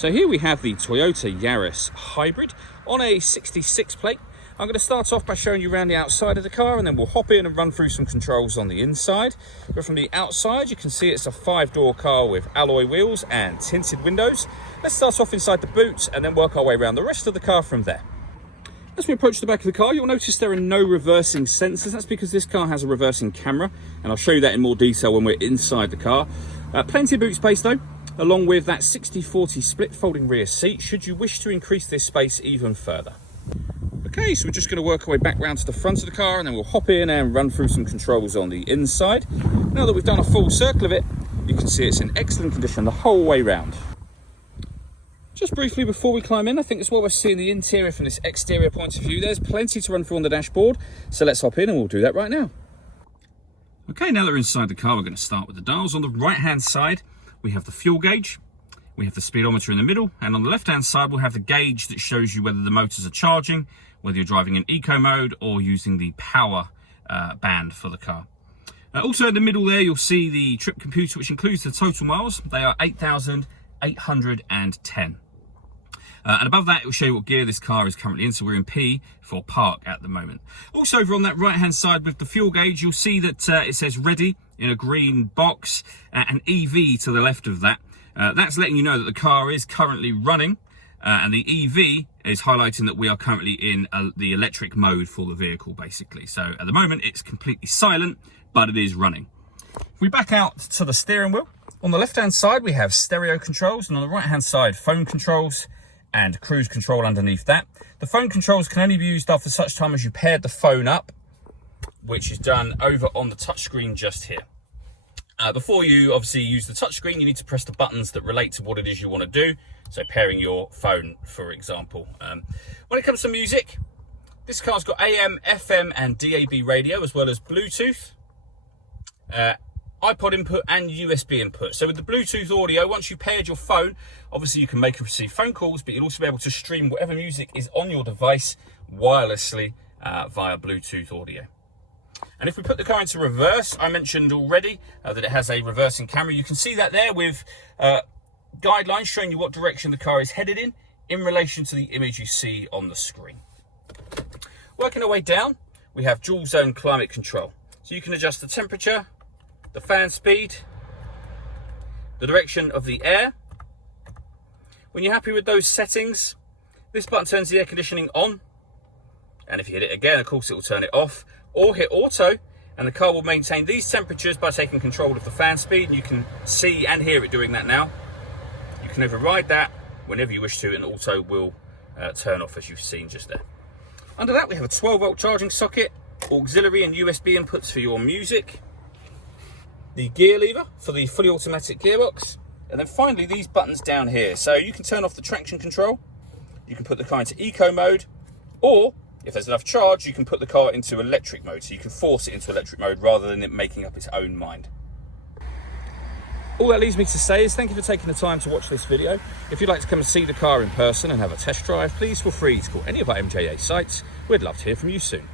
So here we have the Toyota Yaris Hybrid on a 66 plate. I'm going to start off by showing you around the outside of the car, and then we'll hop in and run through some controls on the inside. But from the outside, you can see it's a 5-door car with alloy wheels and tinted windows. Let's start off inside the boot and then work our way around the rest of the car from there. As we approach the back of the car, you'll notice there are no reversing sensors. That's because this car has a reversing camera, and I'll show you that in more detail when we're inside the car. Plenty of boot space though, along with that 60/40 split folding rear seat, should you wish to increase this space even further. Okay, so we're just going to work our way back round to the front of the car, and then we'll hop in and run through some controls on the inside. Now that we've done a full circle of it, you can see it's in excellent condition the whole way round. Just briefly before we climb in, I think it's well worth seeing the interior from this exterior point of view. There's plenty to run through on the dashboard, so let's hop in and we'll do that right now. Okay, now that we're inside the car, we're going to start with the dials. On the right-hand side, we have the fuel gauge. We have the speedometer in the middle, and on the left-hand side, we'll have the gauge that shows you whether the motors are charging, whether you're driving in eco mode or using the power band for the car. Also in the middle there, you'll see the trip computer, which includes the total miles. They are 8,810. And above that, it will show you what gear this car is currently in. So we're in P for park at the moment. Also over on that right-hand side with the fuel gauge, you'll see that it says ready in a green box, and EV to the left of that. That's letting you know that the car is currently running, and the EV is highlighting that we are currently in the electric mode for the vehicle, basically. So at the moment, it's completely silent, but it is running. If we back out to the steering wheel, on the left-hand side, we have stereo controls, and on the right-hand side, phone controls and cruise control underneath that. The phone controls can only be used after such time as you paired the phone up, which is done over on the touchscreen just here. Before you obviously use the touchscreen, you need to press the buttons that relate to what it is you want to do. So pairing your phone, for example. When it comes to music, this car's got AM, FM and DAB radio, as well as Bluetooth, iPod input and USB input. So with the Bluetooth audio, once you paired your phone, obviously you can make and receive phone calls, but you'll also be able to stream whatever music is on your device wirelessly via Bluetooth audio. And if we put the car into reverse, I mentioned already that it has a reversing camera. You can see that there with guidelines showing you what direction the car is headed in relation to the image you see on the screen. Working our way down, we have dual zone climate control. So you can adjust the temperature, the fan speed, the direction of the air. When you're happy with those settings, this button turns the air conditioning on. And if you hit it again, of course, it will turn it off. Or hit auto, and the car will maintain these temperatures by taking control of the fan speed, and you can see and hear it doing that now. You can override that whenever you wish to, and auto will turn off, as you've seen just there. Under that, we have a 12-volt charging socket, auxiliary and USB inputs for your music, the gear lever for the fully automatic gearbox, and then finally these buttons down here. So you can turn off the traction control, you can put the car into eco mode, or if there's enough charge, you can put the car into electric mode, so you can force it into electric mode rather than it making up its own mind. All that leaves me to say is thank you for taking the time to watch this video. If you'd like to come and see the car in person and have a test drive, please feel free to call any of our MJA sites. We'd love to hear from you soon.